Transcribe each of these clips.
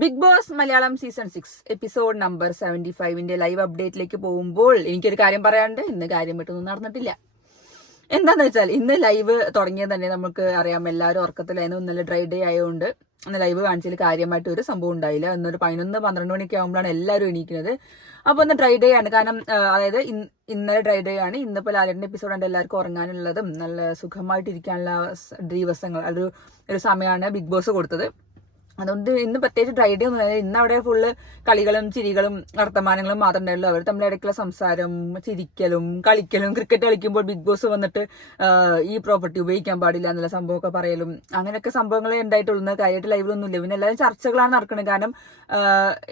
Big Boss Malayalam season 6 episode number 75 live അപ്ഡേറ്റിലേക്ക് പോകുമ്പോൾ എനിക്കൊരു കാര്യം പറയാനുണ്ട്. ഇന്ന് കാര്യം പെട്ടൊന്നും നടന്നിട്ടില്ല. എന്താന്ന് വെച്ചാൽ ഇന്ന് ലൈവ് തുടങ്ങിയത് തന്നെ നമുക്ക് അറിയാം, എല്ലാവരും ഉറക്കത്തിലായിരുന്നു. ഇന്നലെ ഡ്രൈ ഡേ ആയതുകൊണ്ട് ഇന്ന് ലൈവ് കാണിച്ചതിൽ കാര്യമായിട്ട് ഒരു സംഭവം ഉണ്ടായില്ല. ഇന്നൊരു 11-12 മണിയൊക്കെ ആകുമ്പോഴാണ് എല്ലാവരും എണീക്കുന്നത്. അപ്പൊ ഇന്ന് ഡ്രൈ ഡേ ആണ്. കാരണം അതായത് ഇന്നലെ ഡ്രൈ ഡേ ആണ്. ഇന്നിപ്പോൾ ലാലേട്ടൻ്റെ എപ്പിസോഡ് എല്ലാവർക്കും ഉറങ്ങാനുള്ളതും നല്ല സുഖമായിട്ടിരിക്കാനുള്ള ദിവസങ്ങൾ, ഒരു സമയമാണ് ബിഗ് ബോസ് കൊടുത്തത്. അതുകൊണ്ട് ഇന്ന് പ്രത്യേകിച്ച് ഡ്രൈ ഡേ ഒന്നും ഇന്ന് അവിടെ ഫുള്ള് കളികളും ചിരികളും വർത്തമാനങ്ങളും മാത്രമേ ഉണ്ടായുള്ളൂ. അവർ തമ്മിൽ ഇടയ്ക്കുള്ള സംസാരം, ചിരിക്കലും കളിക്കലും, ക്രിക്കറ്റ് കളിക്കുമ്പോൾ ബിഗ് ബോസ് വന്നിട്ട് ഈ പ്രോപ്പർട്ടി ഉപയോഗിക്കാൻ പാടില്ല എന്നുള്ള സംഭവമൊക്കെ പറയലും അങ്ങനെയൊക്കെ സംഭവങ്ങളെ ഉണ്ടായിട്ടുള്ളൂ. കാര്യമായിട്ട് ലൈവിലൊന്നും ഇല്ല. പിന്നെ എല്ലാവരും ചർച്ചകളാണ് നടക്കുന്നത്. കാരണം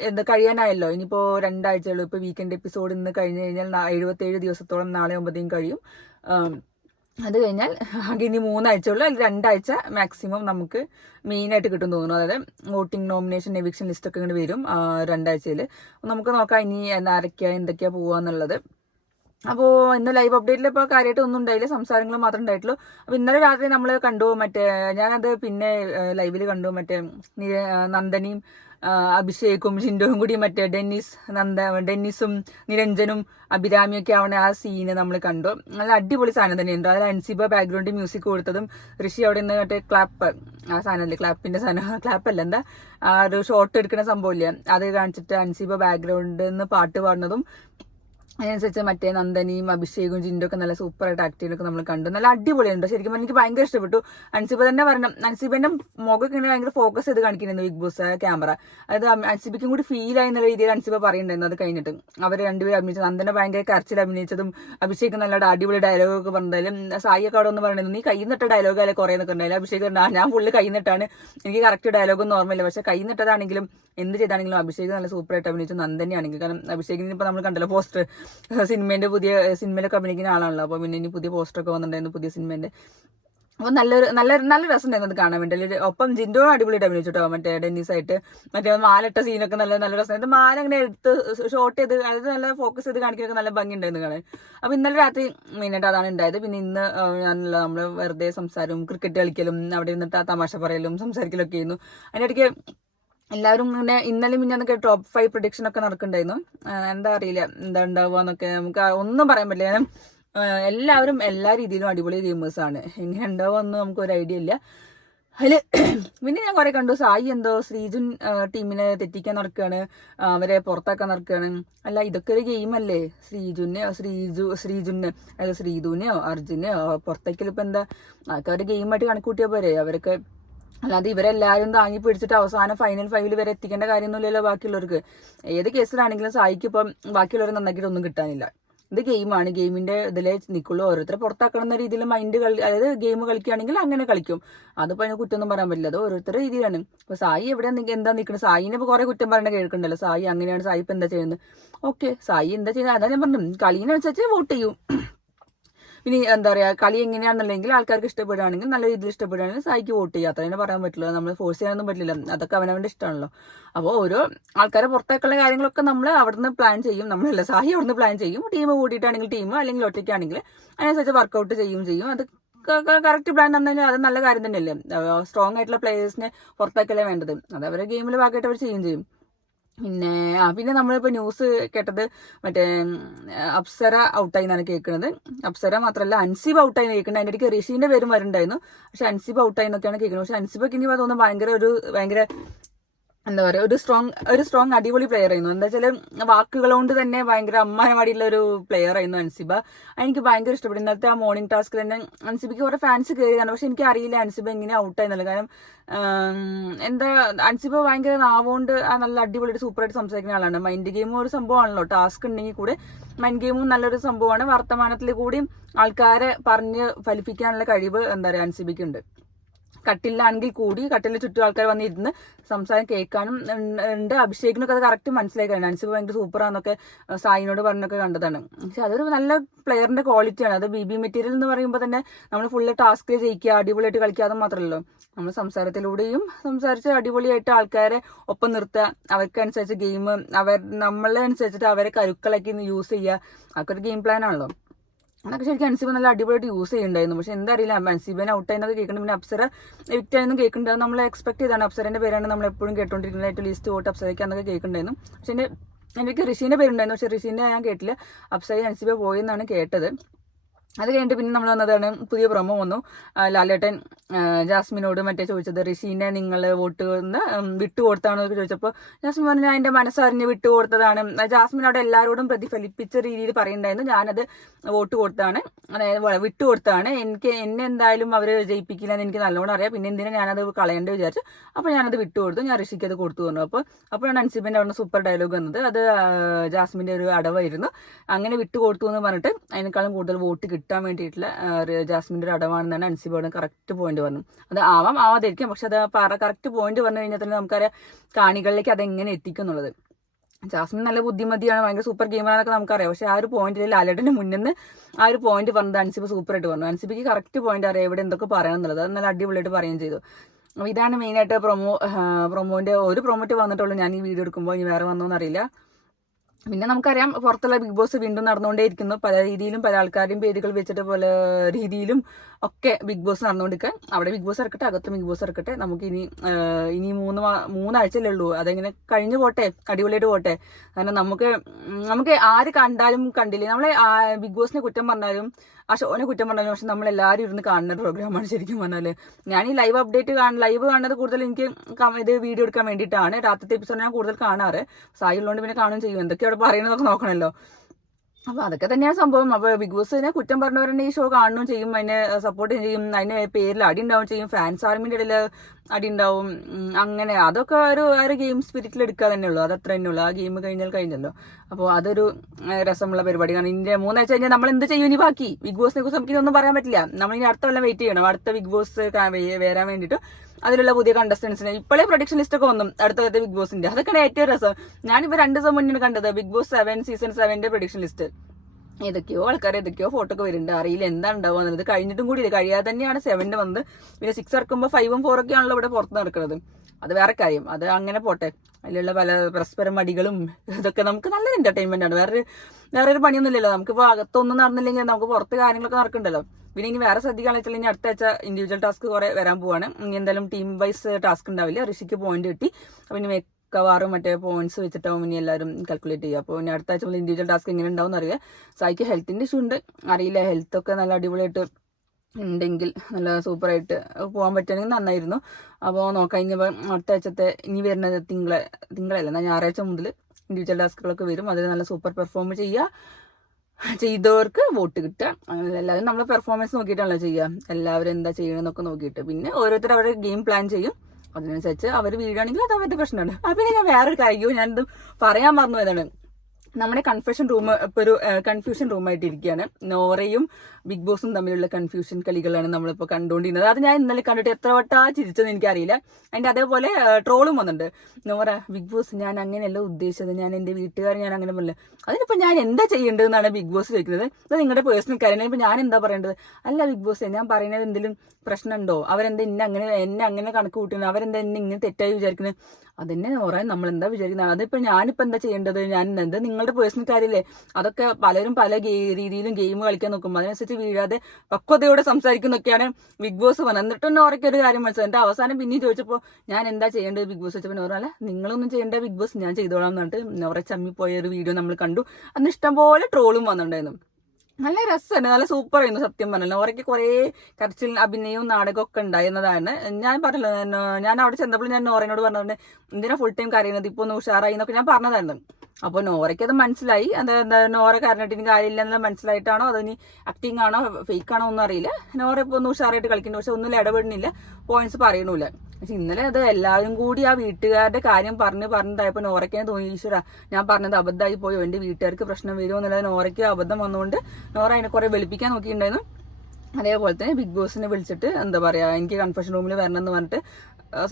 എന്താ കഴിയാനായല്ലോ, ഇനിയിപ്പോ 2 ആഴ്ചയുള്ളൂ. ഇപ്പൊ വീക്കെൻഡ് എപ്പിസോഡ് ഇന്ന് കഴിഞ്ഞ് കഴിഞ്ഞാൽ 77 ദിവസത്തോളം നാളെ 9 കഴിയും. അത് കഴിഞ്ഞാൽ ആകെ ഇനി 3 ആഴ്ചയുള്ളൂ. അതിൽ 2 ആഴ്ച മാക്സിമം നമുക്ക് മെയിനായിട്ട് കിട്ടും തോന്നുന്നു. അതായത് വോട്ടിംഗ്, നോമിനേഷൻ, എവിക്ഷൻ ലിസ്റ്റ് ഒക്കെ ഇങ്ങോട്ട് വരും 2 ആഴ്ചയിൽ. നമുക്ക് നോക്കാം ഇനി എന്തൊക്കെയാ പോവാന്നുള്ളത്. അപ്പോൾ ഇന്ന് ലൈവ് അപ്ഡേറ്റിൽ ഇപ്പോൾ കാര്യമായിട്ട് ഒന്നും ഉണ്ടായില്ല, സംസാരങ്ങൾ മാത്രമേ ഉണ്ടായിട്ടുള്ളൂ. അപ്പോൾ ഇന്നലെ രാത്രി നമ്മൾ കണ്ടു, ഞാനത് പിന്നെ ലൈവിൽ കണ്ടു, നന്ദനിയും അഭിഷേകും ജിൻഡോയും കൂടി ഡെന്നിസും നിരഞ്ജനും അഭിരാമിയൊക്കെ ആവണ ആ സീന് നമ്മൾ കണ്ടു. നല്ല അടിപൊളി സാധനം തന്നെയുണ്ട്. അതിൽ അൻസിബ ബാക്ക്ഗ്രൗണ്ട് മ്യൂസിക് കൊടുത്തതും ഋഷി അവിടെ നിന്ന് ക്ലാപ്പ്, ആ സാധനമല്ലേ, ക്ലാപ്പിന്റെ സാധനം, ക്ലാപ്പല്ല, എന്താ ആ ഒരു ഷോട്ട് എടുക്കുന്ന സംഭവമില്ല, അത് കാണിച്ചിട്ട് അൻസിബ ബാക്ക്ഗ്രൗണ്ടിൽ നിന്ന് പാട്ട് പാടുന്നതും അതിനനുസരിച്ച് നന്ദനിയും അഭിഷേകും ജിൻഡോ ഒക്കെ നല്ല സൂപ്പറായിട്ട് ആക്ട് ചെയ്യുന്നൊക്കെ നമ്മൾ കണ്ടു. നല്ല അടിപൊളിയുണ്ട്. ശരിക്കും എനിക്ക് ഭയങ്കര ഇഷ്ടപ്പെട്ടു. അൻസിബ തന്നെ പറഞ്ഞു, അൻസിബന്റെ മുഖമൊക്കെ ഇങ്ങനെ ഭയങ്കര ഫോക്കസ് ചെയ്ത് കാണിക്കുന്നു ബിഗ് ബോസ് ക്യാമറ. അതായത് അൻസിബയ്ക്കും കൂടി ഫീൽ ആയി എന്നുള്ള രീതിയിൽ അൻസിബ പറയുന്നുണ്ടായിരുന്നു. അത് കഴിഞ്ഞിട്ട് അവർ രണ്ടുപേരും അഭിനയിച്ചത്, നന്ദന ഭയങ്കര കരച്ചിൽ അഭിനയിച്ചതും അഭിഷേക് നല്ല അടിപൊളി ഡയലോഗൊക്കെ പറഞ്ഞാലും സായിയൊക്കെ അവിടെ ഒന്ന് പറയുന്നത്, നീ കൈന്നിട്ട ഡയലോഗ് അല്ലെ കുറെ എന്നൊക്കെ ഉണ്ടായാലും അഭിഷേക് ഞാൻ ഫുള്ള് കൈന്നിട്ടാണ്, എനിക്ക് കറക്റ്റ് ഡയലോഗൊന്നും ഓർമ്മയില്ല, പക്ഷെ കൈന്നിട്ടതാണെങ്കിലും എന്ത് ചെയ്താണെങ്കിലും അഭിഷേക് നല്ല സൂപ്പറായിട്ട് അഭിനയിച്ചു. നന്ദനെയാണെങ്കിൽ, കാരണം അഭിഷേകിന് ഇപ്പൊ നമ്മൾ കണ്ടല്ലോ പോസ്റ്റർ, സിനിമയിലൊക്കെ അഭിനയിക്കുന്ന ആളാണല്ലോ. അപ്പൊ പിന്നെ ഇനി പുതിയ പോസ്റ്ററൊക്കെ വന്നിട്ടുണ്ടായിരുന്നു പുതിയ സിനിമേന്റെ. അപ്പൊ നല്ല രസം ഉണ്ടായിരുന്നു അത് കാണാൻ വേണ്ടി. ഒപ്പം ജിൻഡോ അടിപൊളിയായിട്ട് അഭിനയിച്ചിട്ടോ, ഡെന്നീസായിട്ട് മാലിട്ട സീനൊക്കെ നല്ല രസമായിട്ട് മാല അങ്ങനെ എടുത്ത് ഷോട്ട് ചെയ്ത്, അത് നല്ല ഫോക്കസ് ചെയ്ത് കാണിക്കാനൊക്കെ നല്ല ഭംഗി ഉണ്ടായിരുന്നു കാണാൻ. അപ്പൊ ഇന്നലെ രാത്രി മെയിനായിട്ട് അതാണ് ഉണ്ടായത്. പിന്നെ ഇന്ന് നമ്മള് വെറുതെ സംസാരവും ക്രിക്കറ്റ് കളിക്കലും അവിടെ നിന്നിട്ട് ആ തമാശ പറയലും സംസാരിക്കലും ഒക്കെ ആയിരുന്നു. അതിന്റെ ഇടയ്ക്ക് എല്ലാവരും ഇങ്ങനെ ഇന്നലെ മിന്നൊക്കെ ടോപ്പ് 5 പ്രഡിക്ഷൻ ഒക്കെ നടക്കുന്നുണ്ടായിരുന്നു. എന്താ അറിയില്ല എന്താ ഉണ്ടാവുക എന്നൊക്കെ, നമുക്ക് ഒന്നും പറയാൻ പറ്റില്ല. കാരണം എല്ലാവരും എല്ലാ രീതിയിലും അടിപൊളി ഗെയിമേഴ്സാണ്. എങ്ങനെ ഉണ്ടാവുമെന്ന് നമുക്കൊരു ഐഡിയ ഇല്ല. അതിൽ പിന്നെ ഞാൻ കുറെ കണ്ടു, സായി എന്തോ ശ്രീജുൻ ടീമിനെ തെറ്റിക്കാൻ നടക്കുകയാണ്, അവരെ പുറത്താക്കാൻ നടക്കുകയാണ്. അല്ല, ഇതൊക്കെ ഒരു ഗെയിമല്ലേ? ശ്രീജുനെ അതായത് ശ്രീധുവിനെയോ അർജുനെയോ പുറത്തേക്കലിപ്പോ എന്താ, അതൊക്കെ ഒരു ഗെയിമായിട്ട് കണക്കൂട്ടിയാൽ പോരെ അവരൊക്കെ. അല്ലാതെ ഇവരെല്ലാവരും താങ്ങി പിടിച്ചിട്ട് അവസാനം ഫൈനൽ 5 വരെ എത്തിക്കേണ്ട കാര്യമൊന്നുമില്ലല്ലോ ബാക്കിയുള്ളവർക്ക്. ഏത് കേസിലാണെങ്കിലും സായിക്ക് ഇപ്പം ബാക്കിയുള്ളവരെ നന്നാക്കിയിട്ടൊന്നും കിട്ടാനില്ല. ഇത് ഗെയിമാണ്, ഗെയിമിന്റെ ഇതിലേ നിൽക്കുള്ളൂ. ഓരോരുത്തരെ പുറത്താക്കണമെന്ന രീതിയിൽ അതായത് ഗെയിം കളിക്കുകയാണെങ്കിൽ അങ്ങനെ കളിക്കും. അതിപ്പോ അതിന് കുറ്റമൊന്നും പറയാൻ പറ്റില്ല, അത് ഓരോരുത്തരുടെ രീതിയിലാണ്. ഇപ്പൊ സായി എവിടെ എന്താ നിൽക്കുന്നത്? സായിനെ ഇപ്പൊ കുറെ കുറ്റം പറയേണ്ട കേൾക്കണ്ടല്ലോ, സായി അങ്ങനെയാണ്, സായി ഇപ്പൊ എന്താ ചെയ്യുന്നത്? ഓക്കെ, സായി എന്താ ചെയ്യുന്നത് അതാ ഞാൻ പറഞ്ഞു, കളീനനുസരിച്ച് വോട്ട് ചെയ്യും. ഇനി എന്താ പറയാ, കളി എങ്ങനെയാണെന്നുണ്ടെങ്കിൽ ആൾക്കാർക്ക് ഇഷ്ടപ്പെടുകയാണെങ്കിൽ, നല്ല രീതിയിൽ ഇഷ്ടപ്പെടുകയാണെങ്കിൽ സായിക്ക് വോട്ട് ചെയ്യുക, അത്രേനെ പറയാൻ പറ്റില്ല. നമ്മൾ ഫോഴ്സ് ചെയ്യാനൊന്നും പറ്റില്ല, അതൊക്കെ അവനവന്റെ ഇഷ്ടമാണല്ലോ. അപ്പോൾ ഓരോ ആൾക്കാരെ പുറത്തേക്കുള്ള കാര്യങ്ങളൊക്കെ നമ്മൾ അവിടുന്ന് പ്ലാൻ ചെയ്യും. നമ്മളല്ല, സായി അവിടുന്ന് പ്ലാൻ ചെയ്യും. ടീം കൂട്ടിയിട്ടാണെങ്കിൽ ടീം, അല്ലെങ്കിൽ ഒറ്റയ്ക്കാണെങ്കിൽ അതിനനുസരിച്ച് വർക്കൗട്ട് ചെയ്യും. അത് കറക്റ്റ് പ്ലാൻ തന്നു കഴിഞ്ഞാൽ അത് നല്ല കാര്യം തന്നെയല്ലേ. സ്ട്രോങ് ആയിട്ടുള്ള പ്ലേയേഴ്സിനെ പുറത്തേക്കല്ലേ വേണ്ടത്, അത് അവരുടെ ഗെയിമിൽ ഭാഗമായിട്ട് അവർ ചെയ്യും. പിന്നെ നമ്മളിപ്പോ ന്യൂസ് കേട്ടത് അപ്സര ഔട്ടായി എന്നാണ് കേൾക്കുന്നത്. അപ്സര മാത്രമല്ല, അൻസിബ ഔട്ടായി കേൾക്കുന്നത്. അതിന്റെ ഇടയ്ക്ക് ഋഷീന്റെ പേരും വരുന്നുണ്ടായിരുന്നു, പക്ഷെ അൻസിബ ഔട്ടായി എന്നൊക്കെയാണ് കേൾക്കുന്നത്. പക്ഷെ അൻസിബക്ക് ഇനി തോന്നുന്നു ഭയങ്കര എന്താ പറയുക, ഒരു സ്ട്രോങ് അടിപൊളി പ്ലെയർ ആയിരുന്നു. എന്താ വെച്ചാൽ വാക്കുകൾ കൊണ്ട് തന്നെ ഭയങ്കര അമ്മാനമാടിയുള്ള ഒരു പ്ലെയർ ആയിരുന്നു അൻസിബ. എനിക്ക് ഭയങ്കര ഇഷ്ടപ്പെട്ടു. ഇന്നത്തെ ആ മോർണിംഗ് ടാസ്കിൽ തന്നെ അൻസിബയ്ക്ക് കുറെ ഫാൻസ് കയറിയതാണ്. പക്ഷെ എനിക്ക് അറിയില്ല അൻസിബ എങ്ങനെ ഔട്ടായെന്നുള്ളത്. കാരണം എന്താ, അൻസിബ ഭയങ്കര നാവുകൊണ്ട് നല്ല അടിപൊളിയായിട്ട് സൂപ്പറായിട്ട് സംസാരിക്കുന്ന ആളാണ്. മൈൻഡ് ഗെയിമും ഒരു സംഭവമാണല്ലോ, ടാസ്ക് ഉണ്ടെങ്കിൽ കൂടെ മൈൻഡ് ഗെയിമും നല്ലൊരു സംഭവമാണ്. വർത്തമാനത്തിൽ കൂടിയും ആൾക്കാരെ പറഞ്ഞ് ഫലിപ്പിക്കാനുള്ള കഴിവ് എന്താ പറയുക അൻസിബയ്ക്കുണ്ട്. കട്ടിലാണെങ്കിൽ കൂടി കട്ടിലിന് ചുറ്റും ആൾക്കാർ വന്നിരുന്ന് സംസാരം കേൾക്കാനും ഉണ്ട്. അഭിഷേകിനൊക്കെ അത് കറക്റ്റ് മനസ്സിലാക്കാണ്. അൻസിബ ഭയങ്കര സൂപ്പറാന്നൊക്കെ സായിനോട് പറഞ്ഞൊക്കെ കണ്ടതാണ്. പക്ഷെ അതൊരു നല്ല പ്ലെയറിന്റെ ക്വാളിറ്റിയാണ്. അത് ബി മെറ്റീരിയൽ എന്ന് പറയുമ്പോൾ തന്നെ നമ്മൾ ഫുള്ള് ടാസ്കിൽ ജയിക്കുക, അടിപൊളിയായിട്ട് കളിക്കാതെ മാത്രമല്ലോ, നമ്മൾ സംസാരത്തിലൂടെയും സംസാരിച്ച് അടിപൊളിയായിട്ട് ആൾക്കാരെ ഒപ്പം നിർത്തുക, അവർക്കനുസരിച്ച് ഗെയിം നമ്മളെ അനുസരിച്ചിട്ട് അവരെ കരുക്കളാക്കി യൂസ് ചെയ്യുക, അതൊക്കെ ഒരു ഗെയിം പ്ലാൻ ആണല്ലോ. അതൊക്കെ ശരിക്കും അൻസിബ നല്ല അടിപൊളിയായിട്ട് യൂസ് ചെയ്യുന്നുണ്ടായിരുന്നു. പക്ഷെ എന്താ അറിയില്ല, അൻസിബനെ ഔട്ട് ആയെന്നൊക്കെ കേൾക്കുന്നുണ്ട്. പിന്നെ അപ്സര എവിക്റ്റ് ആയെന്നും കേൾക്കുന്നുണ്ട്. നമ്മൾ എക്സ്പെക്ട് ചെയ്താണ്. അപ്സരന്റെ പേരാണ് നമ്മൾ എപ്പോഴും കേട്ടോണ്ടിരിക്കുന്നത്. ഏറ്റവും ലീസ്റ്റ് വോട്ട് അപ്സരയ്ക്കാന്നൊക്കെ കേൾക്കുന്നുണ്ടായിരുന്നു. പക്ഷെ എനിക്ക് ഋഷീന്റെ പേരുണ്ടായിരുന്നു. പക്ഷെ ഋഷീന്റെ ഞാൻ കേട്ടില്ല. അപ്സര അൻസിബ പോയെന്നാണ് കേട്ടത്. അത് കഴിഞ്ഞിട്ട് പിന്നെ നമ്മൾ വന്നതാണ് പുതിയ പ്രൊമോ വന്നു. ലാലേട്ടൻ ജാസ്മിനോട് മറ്റേ ചോദിച്ചത്, ഋഷീനെ നിങ്ങൾ വോട്ട് വിട്ടുകൊടുത്താണോ എന്നൊക്കെ ചോദിച്ചപ്പോൾ ജാസ്മിൻ പറഞ്ഞു ഞാൻ എൻ്റെ മനസ്സറിഞ്ഞ് വിട്ടുകൊടുത്തതാണ്. ജാസ്മിൻ അവിടെ എല്ലാവരോടും പ്രതിഫലിപ്പിച്ച രീതിയിൽ പറയുന്നുണ്ടായിരുന്നു, ഞാനത് വോട്ട് കൊടുത്താണ്, അതായത് വിട്ടുകൊടുത്താണ്. എന്നെ എന്തായാലും അവർ ജയിപ്പിക്കില്ല എന്ന് എനിക്ക് നല്ലോണം അറിയാം. പിന്നെ എന്തിനാ ഞാനത് കളയേണ്ടത് വിചാരിച്ചു. അപ്പോൾ ഞാനത് വിട്ടുകൊടുത്തു, ഞാൻ ഋഷിക്ക് അത് കൊടുത്തു തന്നു. അപ്പോഴാണ് അൻസിബിൻ്റെ അവിടെ സൂപ്പർ ഡയലോഗ് വന്നത്. അത് ജാസ്മിൻ്റെ ഒരു അടവായിരുന്നു. അങ്ങനെ വിട്ടുകൊടുത്തു എന്ന് പറഞ്ഞിട്ട് അതിനേക്കാളും കൂടുതൽ വോട്ട് കിട്ടാൻ വേണ്ടിയിട്ടുള്ള ജാസ്മിൻ്റെ ഒരു അടവാണെന്നാണ് അൻസിബോടെ കറക്റ്റ് പോയിന്റ് പറഞ്ഞു. അത് ആവാതിരിക്കും, പക്ഷെ അത് കറക്റ്റ് പോയിന്റ് പറഞ്ഞു കഴിഞ്ഞാൽ തന്നെ നമുക്കറിയാം കാണികളിലേക്ക് അതെങ്ങനെ എത്തിക്കും എന്നുള്ളത്. ജാസ്മിൻ നല്ല ബുദ്ധിമതിയാണ്, ഭയങ്കര സൂപ്പർ ഗെയിമാണെന്നൊക്കെ നമുക്കറിയാം. പക്ഷെ ആ ഒരു പോയിന്റിൽ ലാലേട്ടന് മുന്നിൽ ആ ഒരു പോയിന്റ് പറഞ്ഞത് അൻസിബ സൂപ്പറായിട്ട് പറഞ്ഞു. അൻസിബിക്ക് കറക്റ്റ് പോയിന്റ് അറിയാം എവിടെ എന്തൊക്കെ പറയണം എന്നുള്ളത്. അത് നല്ല അടിപൊളിയായിട്ട് പറയുകയും ചെയ്തു. അപ്പോൾ ഇതാണ് മെയിനായിട്ട് പ്രൊമോന്റെ ഒരു പ്രൊമോറ്റ് വന്നിട്ടുള്ളൂ. ഞാൻ ഈ വീഡിയോ എടുക്കുമ്പോൾ ഇനി വേറെ വന്നോന്ന് അറിയില്ല. പിന്നെ നമുക്കറിയാം പുറത്തുള്ള ബിഗ് ബോസ് വീണ്ടും നടന്നുകൊണ്ടേയിരിക്കുന്നു. പല രീതിയിലും പല ആൾക്കാരുടെയും പേരുകൾ വെച്ചിട്ട് പല രീതിയിലും ഒക്കെ ബിഗ് ബോസ് നടന്നുകൊണ്ടിരിക്കുക. അവിടെ ബിഗ് ബോസ് ഇറക്കട്ടെ, അകത്ത് ബിഗ് ബോസ് ഇറക്കട്ടെ. നമുക്ക് ഇനി മൂന്നാഴ്ചയല്ലേ ഉള്ളൂ. അതെങ്ങനെ കഴിഞ്ഞു പോട്ടെ, അടിപൊളിയായിട്ട് പോട്ടെ. കാരണം നമുക്ക് ആര് കണ്ടാലും കണ്ടില്ലേ, നമ്മളെ ബിഗ് ബോസിനെ കുറ്റം പറഞ്ഞാലും ആ ഷോനെ കുറ്റം പറഞ്ഞാലും പക്ഷെ നമ്മളെല്ലാവരും ഇരുന്ന് കാണുന്ന പ്രോഗ്രാമാണ് ശരിക്കും പറഞ്ഞാൽ. ഞാൻ ഈ ലൈവ് ലൈവ് കാണുന്നത് കൂടുതൽ എനിക്ക് ഇത് വീഡിയോ എടുക്കാൻ വേണ്ടിയിട്ടാണ്. രാത്രിത്തെ എപ്പിസോഡ് ഞാൻ കൂടുതൽ കാണാറ്. സായി ഉള്ളതുകൊണ്ട് പിന്നെ കാണുകയും ചെയ്യും. എന്തൊക്കെ അവിടെ പറയുന്നതൊക്കെ നോക്കണമല്ലോ. അപ്പൊ അതൊക്കെ തന്നെയാണ് സംഭവം. അപ്പൊ ബിഗ് ബോസിനെ കുറ്റം പറഞ്ഞവരുടെ ഈ ഷോ കാണുകയും ചെയ്യും, അതിനെ സപ്പോർട്ട് ചെയ്യും, അതിന്റെ പേരിൽ അടി ഉണ്ടാവും ചെയ്യും, ഫാൻസ് ആർമിന്റെ ഇടയിൽ അടി ഉണ്ടാവും. അങ്ങനെ അതൊക്കെ ഒരു ഗെയിം സ്പിരിറ്റിൽ എടുക്കുക തന്നെ ഉള്ളൂ. അത് അത്ര തന്നെ ഉള്ളൂ. ആ ഗെയിം കഴിഞ്ഞല്ലോ. അപ്പോൾ അതൊരു രസമുള്ള പരിപാടി. കാരണം ഇതിന്റെ 3 ആഴ്ച കഴിഞ്ഞാൽ നമ്മൾ എന്ത് ചെയ്യും ഇനി ബാക്കി ബിഗ് ബോസിനെ കുറിച്ച് നമുക്ക് ഇതൊന്നും പറയാൻ പറ്റില്ല. നമ്മളിനി അടുത്ത കൊല്ലം വെയിറ്റ് ചെയ്യണം അടുത്ത ബിഗ് ബോസ് വരാൻ വേണ്ടിയിട്ട്. അതിലുള്ള പുതിയ കണ്ടസ്റ്റൻസിന് ഇപ്പോഴേ പ്രൊഡിക്ഷൻ ലിസ്റ്റ് ഒക്കെ വന്നു അടുത്ത ബിഗ് ബോസിന്റെ. അതൊക്കെയാണ് ഏറ്റവും രസം. ഞാനിപ്പോൾ 2 ദിവസം മുന്നേ കണ്ടത് ബിഗ് ബോസ് 7 സീസൺ 7ന്റെ പ്രൊഡിക്ഷൻ ലിസ്റ്റ്. ഏതൊക്കെയോ ആൾക്കാർ ഏതൊക്കെയോ ഫോട്ടോ ഒക്കെ വരുന്നുണ്ട്. അറിയില്ല എന്താ ഉണ്ടാവുക എന്നുള്ളത്. കഴിഞ്ഞിട്ടും കൂടി കഴിയാതെ തന്നെയാണ് 7 വന്നത്. പിന്നെ 6 ഇറക്കുമ്പോൾ 5ഉം 4 ഒക്കെ ആണല്ലോ ഇവിടെ പുറത്ത് നടക്കുന്നത്. അത് വേറെ കാര്യം, അത് അങ്ങനെ പോട്ടെ. അതിലുള്ള പല പരസ്പരം അടികളും ഇതൊക്കെ നമുക്ക് നല്ലൊരു എന്റർടൈൻമെന്റ് ആണ്. വേറൊരു പണിയൊന്നുമില്ലല്ലോ. നമുക്കിപ്പോൾ അകത്തൊന്നും നടന്നില്ലെങ്കിൽ നമുക്ക് പുറത്ത് കാര്യങ്ങളൊക്കെ നടക്കണ്ടല്ലോ. പിന്നെ ഇനി വേറെ ശ്രദ്ധിക്കാന്ന് വെച്ചാൽ ഇനി അടുത്ത ആഴ്ച ഇൻഡിവിജ്വൽ ടാസ്ക് കുറെ വരാൻ പോവാണ്. ഇനി എന്തായാലും ടീം വൈസ് ടാസ്ക് ഉണ്ടാവില്ല. ഋഷിക്ക് പോയിന്റ് കിട്ടി. അപ്പം ഇനി മിക്കവാറും മറ്റേ പോയിന്റ്സ് വെച്ചിട്ടാവും ഇനി എല്ലാവരും കാൽക്കുലേറ്റ് ചെയ്യുക. അപ്പോൾ ഇനി അടുത്ത ആഴ്ച മുതൽ ഇൻഡിവിജ്വൽ ടാസ്ക് എങ്ങനെ ഉണ്ടാവും അറിയില്ല. സായിക്ക് ഹെൽത്തിന്റെ ഇഷ്യൂ ഉണ്ട്, അറിയില്ല. ഹെൽത്തൊക്കെ നല്ല അടിപൊളിയായിട്ട് ഉണ്ടെങ്കിൽ നല്ല സൂപ്പറായിട്ട് പോകാൻ പറ്റുകയാണെങ്കിൽ നന്നായിരുന്നു. അപ്പോൾ നോക്കാം. ഇനി അടുത്ത ആഴ്ചത്തെ ഇനി വരുന്നത് തിങ്കളല്ല ഞായറാഴ്ച മുതൽ ഇൻഡിവിജ്വൽ ടാസ്കുകളൊക്കെ വരും. അതിൽ നല്ല സൂപ്പർ പെർഫോം ചെയ്തവർക്ക് വോട്ട് കിട്ടുക. അങ്ങനെ എല്ലാവരും നമ്മൾ പെർഫോമൻസ് നോക്കിയിട്ടാണല്ലോ ചെയ്യുക. എല്ലാവരും എന്താ ചെയ്യണമെന്നൊക്കെ നോക്കിയിട്ട് പിന്നെ ഓരോരുത്തർ അവരുടെ ഗെയിം പ്ലാൻ ചെയ്യും. അതിനനുസരിച്ച് അവർ വീഴാണെങ്കിൽ അത് അവരുടെ പ്രശ്നമാണ്. പിന്നെ ഞാൻ വേറൊരു കാര്യവും ഞാനിത് പറയാൻ മറന്നു പോയതാണ്. നമ്മുടെ കൺഫ്യൂഷൻ റൂമായിട്ട് ഇരിക്കുകയാണ്. നോറയും ബിഗ് ബോസും തമ്മിലുള്ള കൺഫ്യൂഷൻ കളികളാണ് നമ്മളിപ്പോൾ കണ്ടുകൊണ്ടിരുന്നത്. അത് ഞാൻ ഇന്നലെ കണ്ടിട്ട് എത്ര വട്ടാ ചിരിച്ചതെന്ന് എനിക്കറിയില്ല. അതിൻ്റെ അതേപോലെ ട്രോളും വന്നിട്ടുണ്ട്. നോറ ബിഗ് ബോസ് ഞാൻ അങ്ങനെയല്ല ഉദ്ദേശിച്ചത്, ഞാൻ എൻ്റെ വീട്ടുകാരെ ഞാൻ അങ്ങനെ പറഞ്ഞില്ല. അതിനിപ്പോൾ ഞാൻ എന്താ ചെയ്യേണ്ടതെന്നാണ് ബിഗ് ബോസ് ചോദിക്കുന്നത്. അത് നിങ്ങളുടെ പേഴ്സണൽ കാര്യം. ഇപ്പം ഞാൻ എന്താ പറയേണ്ടത്? അല്ല ബിഗ് ബോസ്, ഞാൻ പറയുന്നത് എന്തെങ്കിലും പ്രശ്നമുണ്ടോ? അവരെന്താ എന്നെ അങ്ങനെ കണക്ക് കൂട്ടുന്നത്? അവരെന്താ എന്നെ ഇങ്ങനെ തെറ്റായി വിചാരിക്കുന്നത്? അതെന്നെ നോറ നമ്മൾ എന്താ വിചാരിക്കുന്നത്? അതിപ്പോൾ ഞാനിപ്പോൾ എന്താ ചെയ്യേണ്ടത്? ഞാൻ എന്താ നിങ്ങളുടെ പേഴ്സണൽ കാര്യമില്ലേ? അതൊക്കെ പലരും പല രീതിയിലും ഗെയിം കളിക്കാൻ നോക്കും. അതിനനുസരിച്ച് വീഴാതെ പക്വതയോടെ സംസാരിക്കുന്നൊക്കെയാണ് ബിഗ് ബോസ് പറഞ്ഞത്. എന്നിട്ടും നോറയ്ക്ക് ഒരു കാര്യം മനസ്സിലായി. എൻ്റെ അവസാനം പിന്നെയും ചോദിച്ചപ്പോൾ ഞാൻ എന്താ ചെയ്യേണ്ടത് ബിഗ് ബോസ് വെച്ചപ്പോൾ നോറ അല്ല നിങ്ങളൊന്നും ചെയ്യേണ്ട ബിഗ് ബോസ്, ഞാൻ ചെയ്തോളാം എന്ന് പറഞ്ഞിട്ട് നോറ ചമ്മിപ്പോയ ഒരു വീഡിയോ നമ്മൾ കണ്ടു. അന്ന് ഇഷ്ടംപോലെ ട്രോളും വന്നിട്ടുണ്ടായിരുന്നു. നല്ല രസമാണ്, നല്ല സൂപ്പർ ആയിരുന്നു സത്യം പറഞ്ഞല്ലോ. നോറയ്ക്ക് കുറേ കരച്ചിൽ അഭിനയവും നാടകവും ഒക്കെ ഉണ്ടായിരുന്നതാണ്. ഞാൻ പറഞ്ഞല്ലോ, ഞാൻ അവിടെ ചെന്നപ്പോൾ ഞാൻ നോറയോട് പറഞ്ഞിട്ടുണ്ട് എന്തിനാ ഫുൾ ടൈം കരയുന്നത്, ഇപ്പോൾ ഒന്ന് ഉഷാറായി എന്നൊക്കെ ഞാൻ പറഞ്ഞതായിരുന്നു. അപ്പോൾ നോറയ്ക്ക് അത് മനസ്സിലായി. എന്താ നോറ കരഞ്ഞിട്ട് കാര്യമില്ല എന്നത് മനസ്സിലായിട്ടാണോ അതോ ഇനി ആക്ടിങ് ആണോ ഫേക്ക് ആണോ ഒന്നും അറിയില്ല. നോറ ഇപ്പോൾ ഒന്ന് ഉഷാറായിട്ട് കളിക്കുന്നുണ്ട്, പക്ഷെ ഒന്നും ഇടപെടുന്നില്ല, പോയിന്റ്സ് പറയണില്ല. പക്ഷെ ഇന്നലെ അത് എല്ലാവരും കൂടി ആ വീട്ടുകാരുടെ കാര്യം പറഞ്ഞതായപ്പോൾ നോറയ്ക്കാണ് തോന്നി, ഈശ്വര ഞാൻ പറഞ്ഞത് അബദ്ധമായി പോയോ, എൻ്റെ വീട്ടുകാർക്ക് പ്രശ്നം വരുമോ എന്നുള്ളത് നോറയ്ക്ക് അബദ്ധം വന്നുകൊണ്ട് നോറ അതിനെ കുറെ വെളുപ്പിക്കാൻ നോക്കിയിട്ടുണ്ടായിരുന്നു. അതേപോലെ തന്നെ ബിഗ് ബോസിനെ വിളിച്ചിട്ട് എന്താ പറയുക എനിക്ക് കൺഫെഷൻ റൂമിൽ വരണം എന്ന് പറഞ്ഞിട്ട്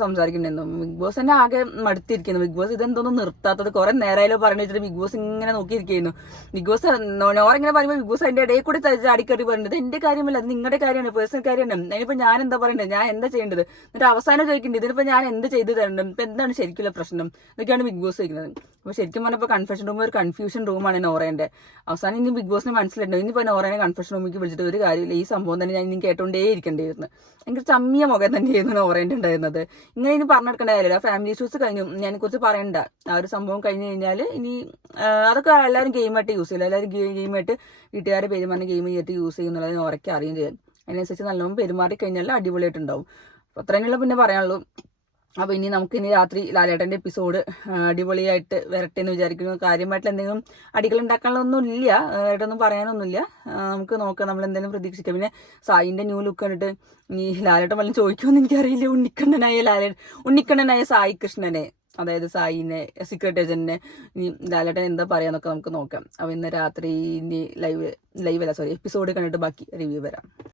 സംസാരിക്കണ്ടായിരുന്നു. ബിഗ് ബോസ് തന്നെ ആകെ മടുത്തിരിക്കുന്നു. ബിഗ് ബോസ് ഇതെന്തോന്നും നിർത്താത്തത്, കുറെ നേരമായാലോ പറഞ്ഞു വെച്ചിട്ട് ബിഗ് ബോസ് ഇങ്ങനെ നോക്കിയിരിക്കുന്നു. ബിഗ് ബോസ് നോറ ഇങ്ങനെ പറയുമ്പോൾ ബിഗ് ബോസ് അതിന്റെ ഇടയിൽ കൂടി ചാടിക്കറി പറയുന്നത് എന്റെ കാര്യമല്ല, അത് നിങ്ങളുടെ കാര്യമാണ്, പേഴ്സണൽ കാര്യമാണ്. അതിനിപ്പോ ഞാൻ എന്താ പറയണ്ടത്, ഞാൻ എന്താ ചെയ്യേണ്ടത്? എന്നിട്ട് അവസാനം ചോദിക്കേണ്ടത് ഇതിനിപ്പോ ഞാൻ എന്ത് ചെയ്ത് തരണം, ഇപ്പൊ എന്താണ് ശരിക്കുള്ള പ്രശ്നം എന്നൊക്കെയാണ് ബിഗ് ബോസ് ചോദിക്കുന്നത്. അപ്പൊ ശരിക്കും പറഞ്ഞപ്പോൾ കൺഫെഷൻ റൂം ഒരു കൺഫ്യൂഷൻ റൂമാണ് നോറേന്റെ. അവസാനം ഇനി ബിഗ് ബോസിന് മനസ്സിലുണ്ടോ, ഇനിയിപ്പോ നോറേനെ കൺഫെഷൻ റൂമിലേക്ക് വിളിച്ചിട്ട് ഒരു കാര്യമില്ല, ഈ സംഭവം തന്നെ ഞാൻ ഇനി കേട്ടോണ്ടേ ഇരിക്കേണ്ടിയിരുന്നു. എനിക്ക് ചമ്മിയ മുഖം തന്നെയായിരുന്നു നോറേന്റെ ഉണ്ടായിരുന്നത്. ഇങ്ങനെ ഇനി പറഞ്ഞെടുക്കേണ്ട കാര്യമില്ല. ഫാമിലി ഇഷ്യൂസ് കഴിഞ്ഞു, ഞാൻ കുറിച്ച് പറയണ്ട. ആ ഒരു സംഭവം കഴിഞ്ഞ് കഴിഞ്ഞാൽ ഇനി അതൊക്കെ എല്ലാവരും ഗെയിമായിട്ട് യൂസ് ചെയ്യില്ല, എല്ലാവരും ഗെയിമായിട്ട് വീട്ടുകാരെ പെരുമാറുന്ന ഗെയിം ചെയ്തിട്ട് യൂസ് ചെയ്യുന്നുള്ളത് നോറയ്ക്ക് അറിയുകയും ചെയ്യാം. അതിനനുസരിച്ച് നല്ലോണം പെരുമാറി കഴിഞ്ഞാൽ അടിപൊളിയായിട്ടുണ്ടാവും. അപ്പൊ അത്ര തന്നെയുള്ള പിന്നെ പറയാനുള്ളൂ. അപ്പൊ ഇനി നമുക്ക് ഇനി രാത്രി ലാലേട്ടന്റെ എപ്പിസോഡ് അടിപൊളിയായിട്ട് വരട്ടെ എന്ന് വിചാരിക്കുന്നു. കാര്യമായിട്ട് എന്തെങ്കിലും അടികൾ ഉണ്ടാക്കാനുള്ളതൊന്നും ഇല്ല, ഏട്ടൊന്നും പറയാനൊന്നുമില്ല. നമുക്ക് നോക്കാം, നമ്മൾ എന്തെങ്കിലും പ്രതീക്ഷിക്കാം. പിന്നെ സായിന്റെ ന്യൂ ലുക്ക് കണ്ടിട്ട് ഇനി ലാലേട്ടൻ വല്ലതും ചോദിക്കുമെന്ന് എനിക്കറിയില്ല. ഉണ്ണിക്കണ്ണനായ സായി കൃഷ്ണനെ, അതായത് സായിനെ, സീക്രട്ട് ഏജന്റിനെ ഇനി ലാലേട്ടൻ എന്താ പറയാന്നൊക്കെ നമുക്ക് നോക്കാം. അപ്പൊ ഇന്ന് രാത്രി ഇനി എപ്പിസോഡ് കണ്ടിട്ട് ബാക്കി റിവ്യൂ വരാം.